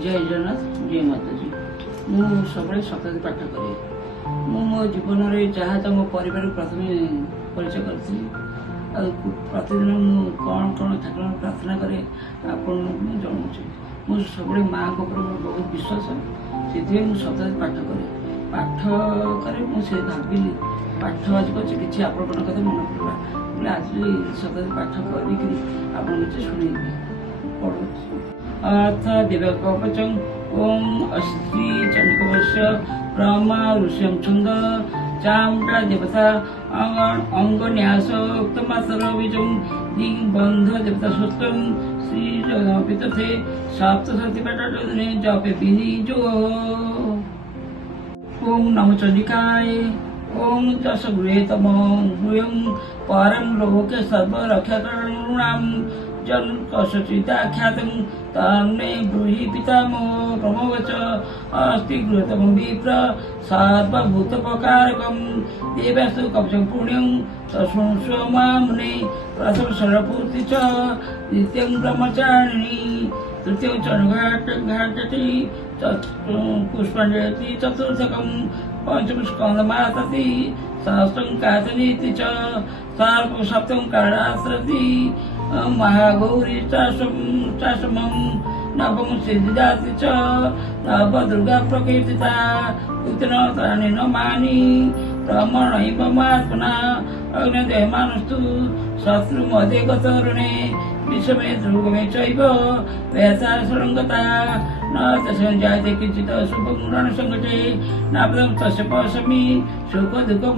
जय जगन्नाथ जय माताजी मु सब शताब्दी पाठ करे मो जीवन में जहाँ तो मो परिवार प्रथम परिचय करी प्रतिदिन मु कौन कौन ठाकुर प्रार्थना करे आपन जनाऊँ मो सब माँ को बहुत विश्वास से मुझे शताब्दी पाठ करे मुझे भाविली पाठ आज कि आपण कथा मन पड़ा बोले आज शताब्दी पाठ कर शुणी पढ़ू अथ दिव्यकवचम् ओम अस्ति चंद्रवश्य ब्रह्मा ऋष्यं छंद चामुंडा देवता अंगन्यास उक्तमातर बीजं दिग्बंध देवता सूत्रं श्री जगन्नाथे सप्तशती पाठने जपे विनिजो ओम नमो चंडिकाय ओम दश गृहे तम गृहं परं लोके सर्वरक्षाकरुणां जन कष्टचिदाख्यातं तन्मे ब्रूहि पितामो ब्रह्मवच अस्ति गृहतम विप्र सर्वभूतोपकारकं देवास्तु कवचं पुण्यं तस्मृशो मामुने प्रथम सर्वपूर्ति च नित्यं ब्रह्मचारिणी तृतीयं चरणघाटति पुष्पाञ्जलि चतुर्थकं पंचम स्कंदमातति सहस्रं कातनीति च सप्तम कारणास्रति महागौरी चाशमं नवम सिद्धिदाति च नव दुर्गा प्रकीर्तिता उत्तराणि न मानि ब्रह्मणैव महात्मना अग्निदेहमानस्तु शत्रुमध्ये गतरुणे विषमे दुर्गमे चैव वेदाशरङ्गता न तस्मिन् जायते किञ्चित् शुभं सङ्कटे नापदं तस्य पश्यामि सुख दुःखं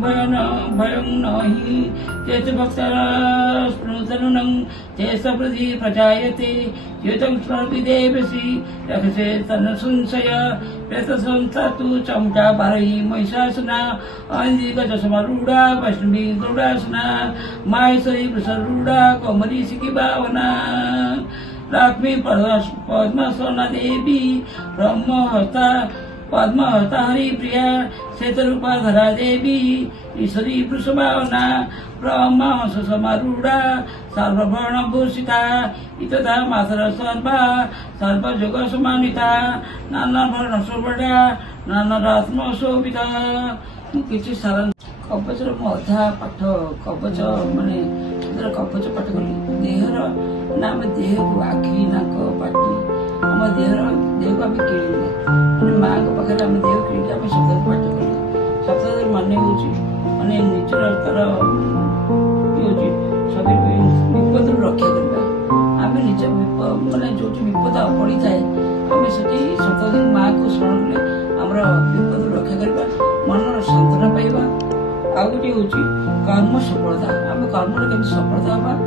भयं न हि ते च भक्तस्मृतनुनं ते समृद्धि प्रजायते युतं स्मरति देवसि रक्षसे तन्नसंशय प्रेतसंस्थातु चमटा बारही महिषासना अन्दिगजसमारूढा वैष्णवी गरुडासना माहेश्वरी वृषरूढा कौमरी सिकी भावना लक्ष्मी पद्मसना देवी ब्रह्महस्ता पद्महस्ता हरिप्रिया श्वेतरूपाधरा देवी ईश्वरी वृषभावना ब्रह्महंस समारूढा सर्ववर्णभूषिता इतदा मातर सर्वयोग समानिता नाना वर्ण शोभा नाना रात्म शोभिता किसी सारा कवच अधा पाठ कवच माने कवच पाठ कली देहर ना आम देह को आखि नाक पाटी आम देह को आम कि माँ पाखे आम देह कि शताब्दी पाठ कली शताब्दी मान माने निजर तार सब विपद रक्षा करवा आम निज माने जो विपद पड़ी थाए आम से शताब्दी माँ को स्मरण कले आमर विपद रक्षा करवा मन सांत्वना पाइबा आ गोटे हूँ कर्म सफलता आम कर्म केमी सफलता हाँ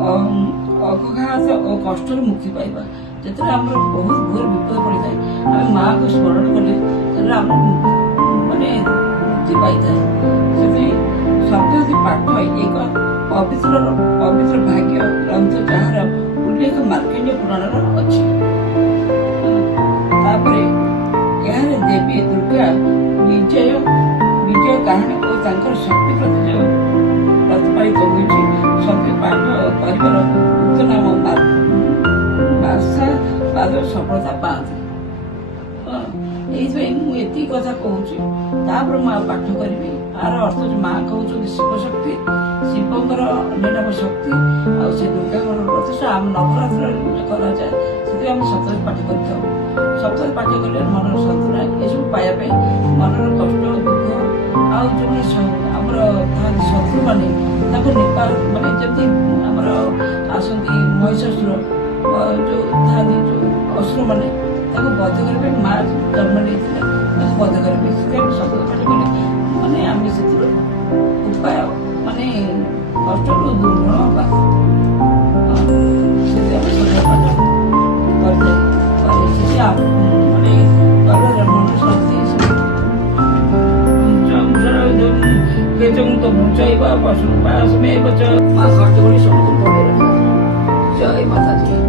अघात और कष्ट मुक्ति पाइबा जो आम बहुत घोर विपद पड़ी थाए आम माँ को स्मरण कले आम माने मुक्ति पाई थाए से शताब्दी पाठ एक पवित्र पवित्र भाग्य ग्रंथ जार उल्लेख मार्कंडेय पुराण अच्छी देवी दुर्गा विजय कहानी और शक्ति प्रतिपादित होती शक्ति पाठ कर उत्तम भाषा बाद सफलता पाते ये कथा कहूँ माँ पाठ करी आर अर्थ माँ कहते शिव शक्ति शिवंर निरव शक्ति आ दुर्गा प्रतिष्ठा आम नवरात्र कराए से आम शताब्दी पाठ कर शताब्दी पाठ कले मन सांत्वना यू पाइबा मनर कष्ट दुख आम शत्रु मैंने माने जमी आमर आसती महिषासुर जो था जो असुर मैंने बध करेंगे माँ जन्म नहीं बध करेंगे शताब्दी पाठ कले माने आम से उपाय माने कष्ट दूर हवा माने मन शक्ति जय माता जी।